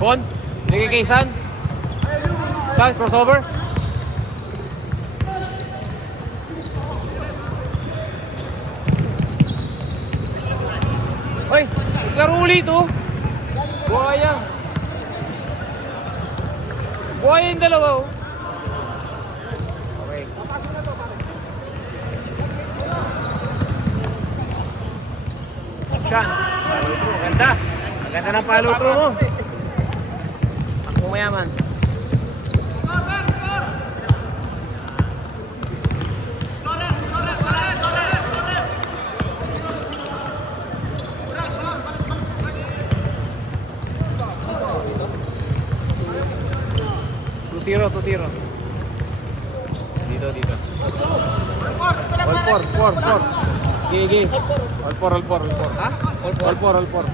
Bon, binigay kay San. San, crossover. Ay, laro ulit oh. Buhaya. Buhaya yung dalawa oh. Okay. Siyan. Ganda. Ganda ng follow through mo. Ako mayaman. Zero. Dito. All four. Gigi. All four. Ha? All four. All four.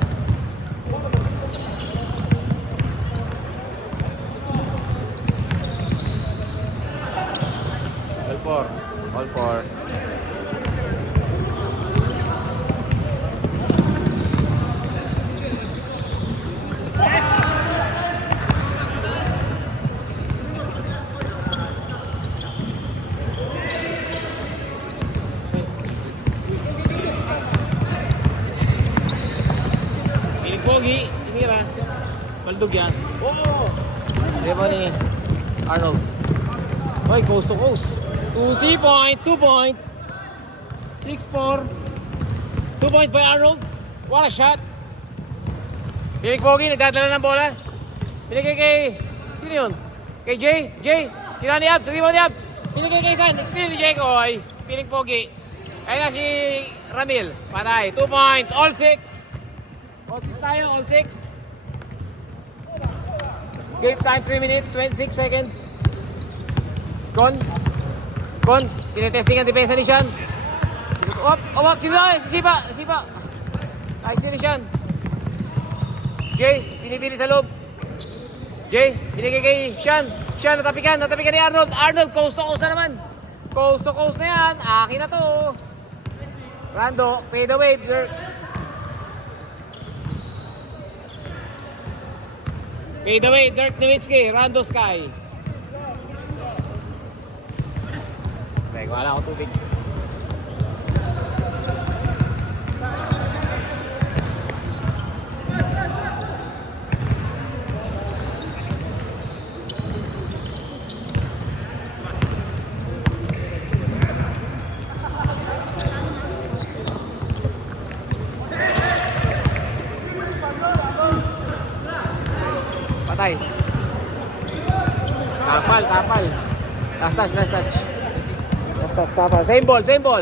Pogi, tinira. Baldog yan. Oh! Di ba ni Arnold? Oy, coast to coast. 2 point, 2 points. 6-4. 2 points by Arnold. What a shot. Piling Pogi, nagdadala ng bola. Pinigay kay... Sino yun? Kay Jay. Tira ni Abs, rebound ni Abs. Pinigay kay San. Steal ni Jake. Oy, Piling Pogi. Kaya na si Ramil. Patay. 2 points. All 6. All 6 tayo, all 6. Game time 3 minutes, 26 seconds. Con, tinetesting ang depensa ni Sean. Sipa. Ayos ni Sean. Jay, pinipili sa loob. Jay, binigay kay Sean. Sean, natapikan ni Arnold. Arnold, coast to coast na naman. Coast to coast na yan. Akin na to. Rando, fade away. Fade away, Dirk Nowitzki, Rando Sky. Teka, wala akong tubig. Patay. Kapal. Last touch. Tapal. Same ball. Same ball.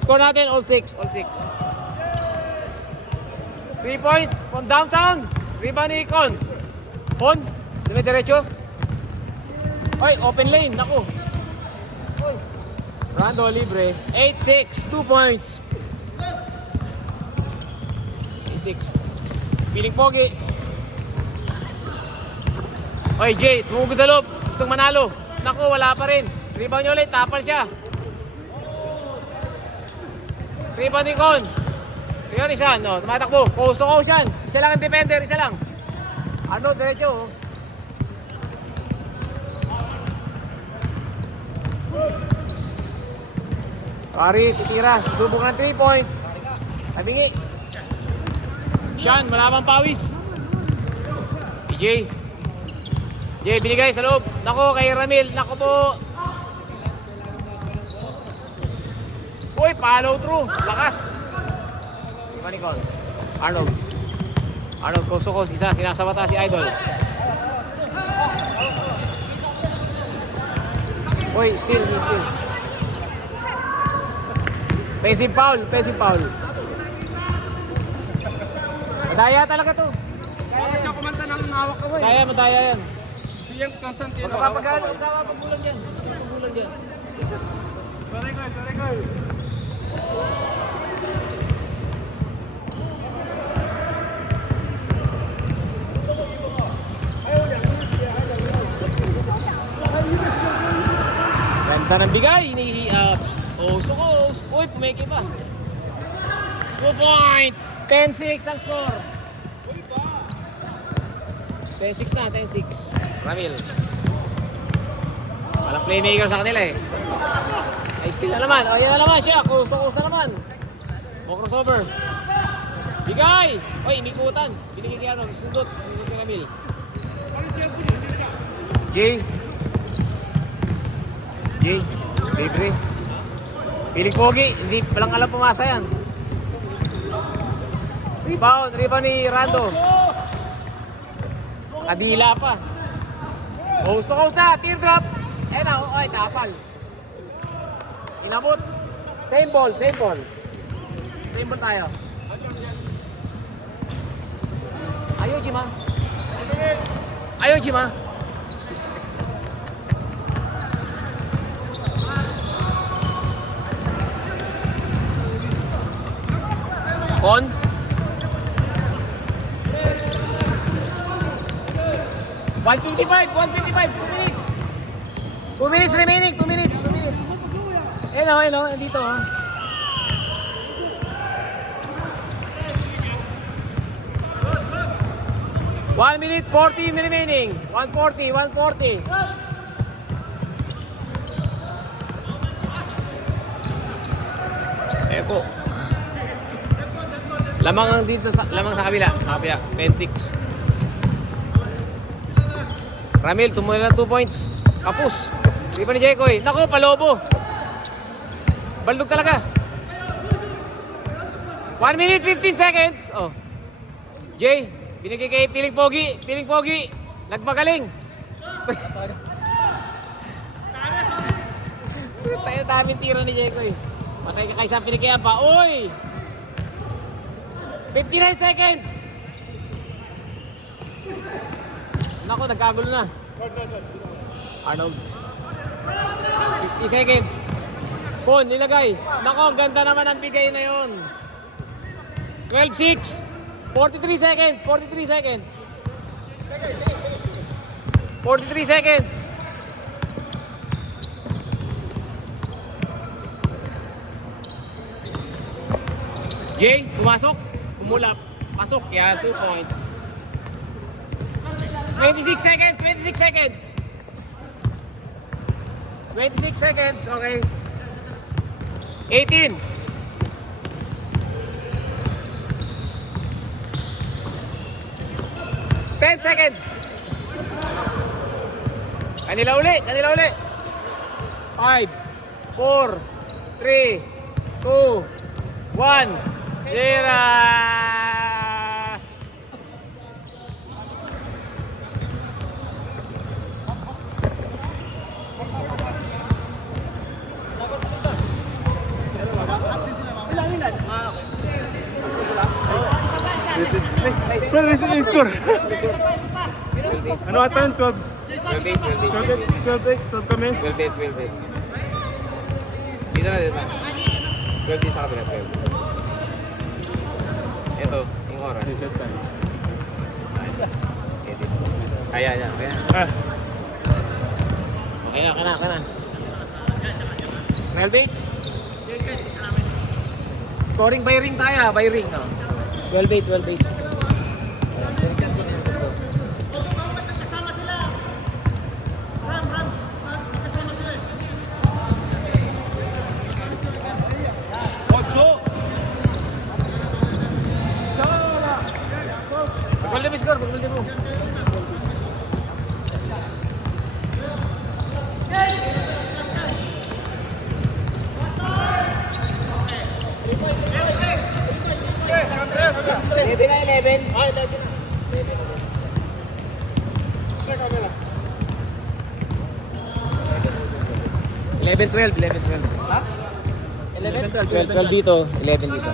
Score natin all 6. 3 points from downtown. Rebound ni Con. Diretso. Oy, open lane. Naku. Rando libre. 8-6. 2 points. 8-6. Piling Pogi. Oy, Jay, tumugod sa loob. Gustong manalo. Naku, wala pa rin. Rebound niya ulit, tapal siya. Rebound ni Con. Yun, isa, no, tumatakbo. Coast to coast yan. Isa lang ang defender, isa lang. Ano, diretso. Pari, titira. Subok ng 3 points. Tabingi. Sean, malamang pawis. Jay, binigay sa loob. Nako, kay Ramil. Nako po. Uy, follow through. Lakas. Diba ni Con? Arnold, coast to coast. Isa, sinasabata si Idol. Uy, still. Passive foul. Madaya talaga to. Baka siya kumanta ng hawak ko eh. Madaya yan. Siyang Constantino. Pagpagulan dyan. Sorry ko. Ganda ng bigay ni Osokos. Uy, pumeke pa. 2 points. 10-6 ang score. 10-6 na, 10-6. Ramil. Walang playmaker sa kanila eh. Ay, steal na naman. O, yan na naman siya. Kusa naman. O, crossover. Bigay! Oy, inikutan. Binigay kaya ano, sundot. Sundot ni Ramil. Jay. Libre. Piling pogi. Hindi palang alam pumasa yan. Rebound ni Rando. Kadila pa. Coast to coast na, teardrop. Eh na, ay, tapal. Inabot. Same ball. Same ball tayo. Ayaw, Jima. On. $155, 2 minutes remaining, 2 minutes. Hello, dito. 1 minute 40 remaining. 140. Eko. Lamang sa kabila. 10-6. Ramil, tumuloy na 2 points. Kapus. Di pa ni Jekoy. Naku, palobo. Baldog talaga. 1 minute 15 seconds. Oh. Jay, binigay kay Piling Pogi. Nagmagaling. Tayo daming tira ni Jekoy. Patay ka kaysang pinigyan pa. Uy! 59 seconds. Naku, nagkagulo na. Arnold. 50 seconds. Pon, nilagay. Naku, ang ganda naman ang bigay na yun. 12-6. 43 seconds. 43 seconds. Jay, pumasok. Kumulap. Pasok. Yan, 2 points. 26 seconds. 26 seconds. Okay. 18. 10 seconds. Kanila uli. 5, 4, 3, 2, 1. Tira! Well, this is yung score. Ano ata yun? 12 kami? 12-8. Dito na, dito. 12 din sa kabila, 12. Ito, yung oras. Reset time. Kaya. Ah. Okay na. 12-8. Scoring by ring tayo, by ring. No? 12-8. Pagbalde mo. Maybe na 11. Ay, 11-12. Ha? 11? 12 dito, 11 dito.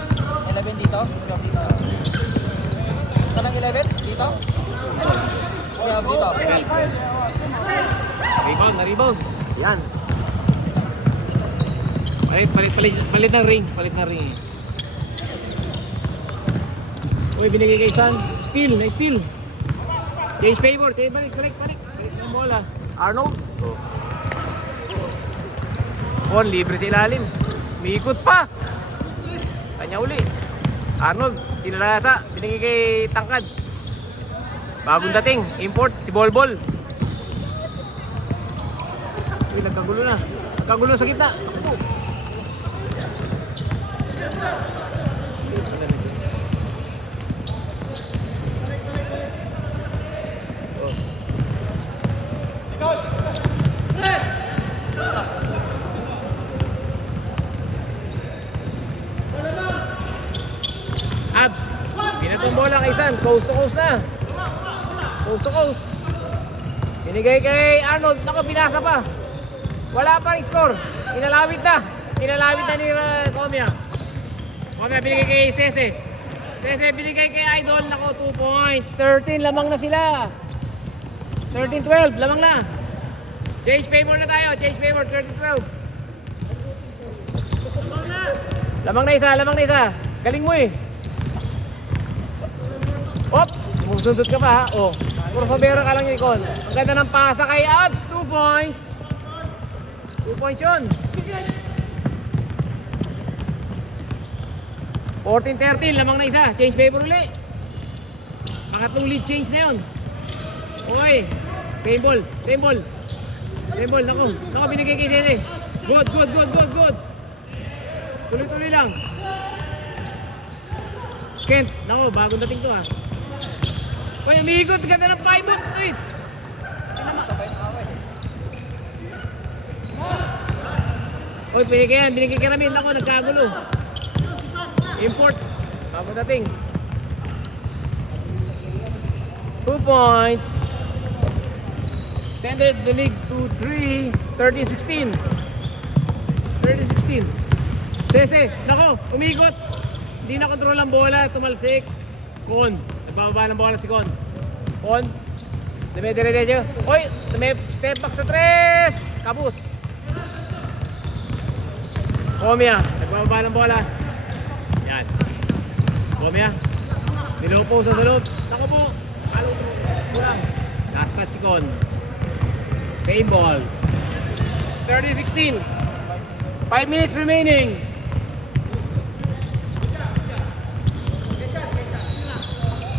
11 dito? 12 dito. Saan ang 11? Dito? 12 dito. Rebound. Yan. Palit ng ring. Uy, binigay kay San. Steal. Change favor. Balik. Balik ng bola. Arnold. On, libre sa ilalim. Miikot pa. Kanya uli. Arnold, sinalasa. Binigay kay Tangkad. Bagong dating, import, si Bolbol. Uy, nagkagulo na. Nagkagulo sa gitna. Abs. Pinatong bola kay San. Coast to coast na. Coast to coast. Binigay kay Arnold. Naku, binasa pa. Wala pa rin score. Inalawit na. Inalawit na ni Comia. Comia binigay kay Sese. Sese binigay kay Idol. Naku, 2 points. 13. Lamang na sila. 13-12. Lamang na. Change favor na tayo. Change favor. 13-12. Lamang na isa. Lamang na isa. Galing mo eh. Op! Sumusundot ka pa ha. Oh. Puro sobera ka lang yung ikon. Ang ganda ng pasa kay Abs. 2 points. 2 points yun. 14-13. Lamang na isa. Change favor ulit. Pangatlong lead change na yun. Okay. Same ball. Same ball. Same ball. Naku. Naku, binigay kay Sese. Good, good, good, good, good. Tuloy-tuloy lang. Kent. Naku, bagong dating to ha. Uy, umihigot. Ganda ng pivot. Uy. Uy, binigay yan. Binigay ka namin. Naku, nagkagulo. Import. Bagong dating. 2 points. Extended the league to 3. 30-16. 30-16. Sese. Naku, umihigot. Hindi na kontrol ang bola. Tumalsik. Kon. Nagbababa ng bola si Kon. Kon. Dire-diretso. Oy, step back sa 3. Kabus. Comia. Nagbababa ng bola. Yan. Comia. Nilopo sa loob. Naku po. Halo po. Kurang. Last touch si Kon. Same ball. 30-16. 5 minutes remaining.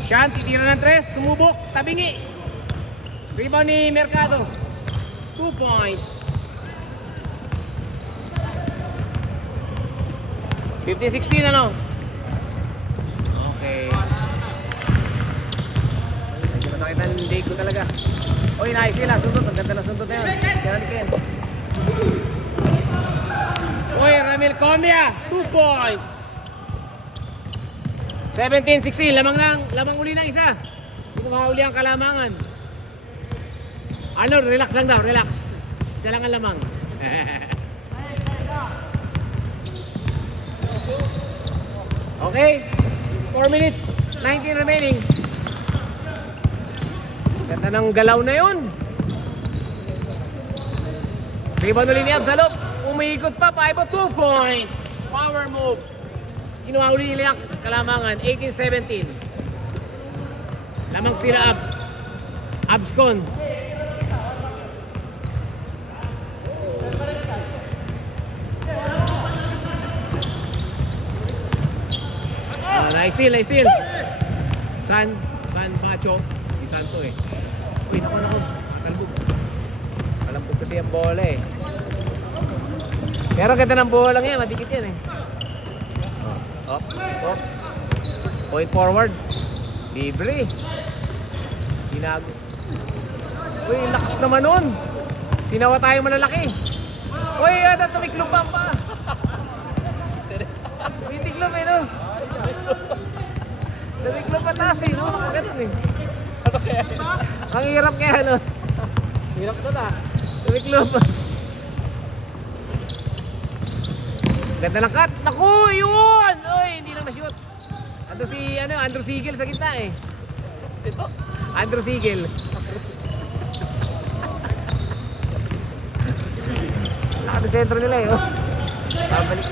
Siyan, titira ng 3, sumubok, tabingi. Rebound ni Mercado. 2 points. 15-16 ano? Okay. Medyo masakit ang leg ko talaga. Uy, nice sila, sundot. Ang ganda na sundot na yun. Kaya ni Ken. Uy, Ramil Comia, 2 points. 17-16, lamang uli ng isa. Hindi ko mauli ang kalamangan. Arnold, relax lang daw, relax. Isa lang ang lamang. Okay, 4 minutes, 19 remaining. Ganda ng galaw na yun. Rebound uli ni Absalop. Umiikot pa, 5-2 points. Power move. Ginawa uli nila kalamangan, 18-17. Lamang sila Abscon. Nice steal. San Pacho. Di Santo eh. Uy, naku. Kalbog. Kalambog kasi ang bola eh. Pero ganda ng bola ngayon, madikit yan eh. Up. Point forward. Libre. Ginago. Uy, lakas naman nun. Sinawa tayo malalaki. Uy, tumiklop pa. Tumiklop eh, no? Tumiklop pa taas eh, no? Ganun eh. Ano kaya? Ang hirap kaya, no? Hirap ito na. Tumiklop. Ganda ng cut. Naku, yun! Uy, hindi lang na-shoot. Andrew Siegel sa gitna eh. Sino? Andrew Siegel. Nakapit sentro nila eh. Oh. Babalik.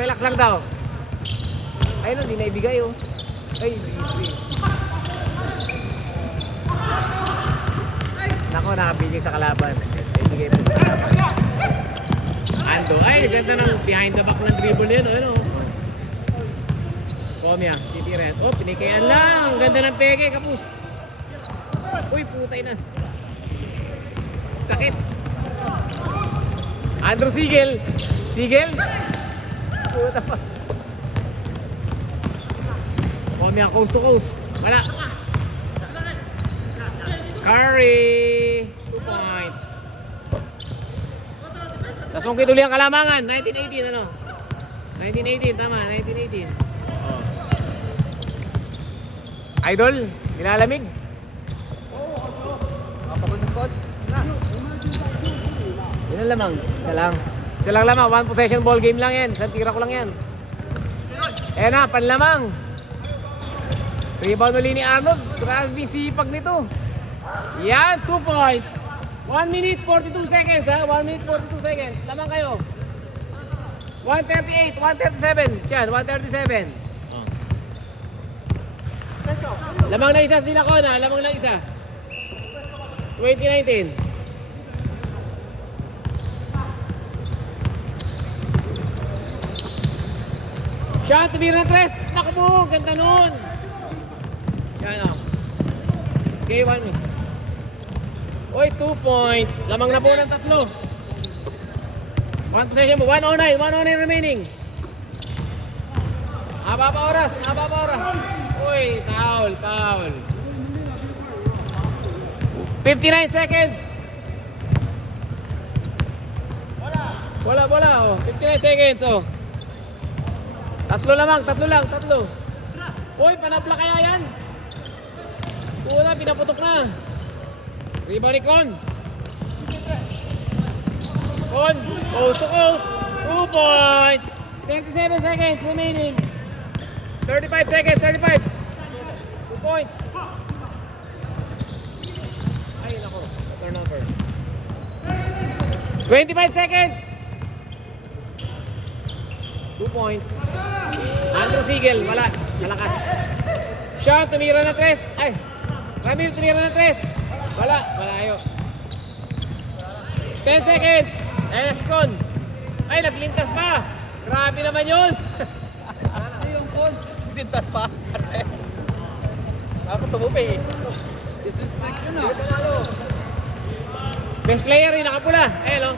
Relax lang daw. Ayun, hindi na ibigay oh. Ay, easy. Naku, nakabigay sa kalaban. Ibigay po. Ando, ay, ganda ng behind the back ng dribble yun. Ano? Komya, titiran. Oh, pinikayan lang. Ang ganda ng peke, kapus. Uy, putay na. Sakit. Andrew Sigel. Sigel? Puta pa. Komya, coast to coast. Wala. Curry. 2 points. Nasungkit uli ang Kalamangan. 1918, ano? 1918, tama. 1918. Oh. Idol, nilalamig. Kapag-nagkod. Yun ang lamang. Isa lang. Isa lang lamang. One possession ball game lang yan. Isang tira ko lang yan. Ayan na, panlamang. Rebound uli ni Arnold. Grabe sipag nito. Yan, 2 points. 1 minute 42 seconds ha. 1 minute 42 seconds. Lamang kayo. 138, 137. Yan, 137. Oh. Lamang na isa sila ko na. Lamang na isa. 2019. Shot, tumira ng tres. Naku mo, ganda nun. Yan o. Okay, 1 minute. Oy, 2 points. Lamang na po ng 3. 1 possession mo. 109 remaining. Haba pa oras. Uy, foul. 59 seconds. Bola. Oh. 59 seconds. Oh. Tatlo lang. Uy, panapla kaya yan? Puna, pinaputok na. Rebound ni Con. Con, coast to coast. 2 points. 27 seconds remaining. 35 seconds, 35. 2 points. Ay, nako. Turnover. 25 seconds. 2 points. Andrew Sigel, wala. Malakas. Sean, tumira na 3. Ay, Ramil, tumira na 3. Wala, malayo. 10 seconds. Escon. Ay, naglintas pa. Grabe naman yun. Ano yung coach? Sintas pa. Ako tumupi eh. Disrespect yun ah. Best player rin, nakapula. Ayun, oh.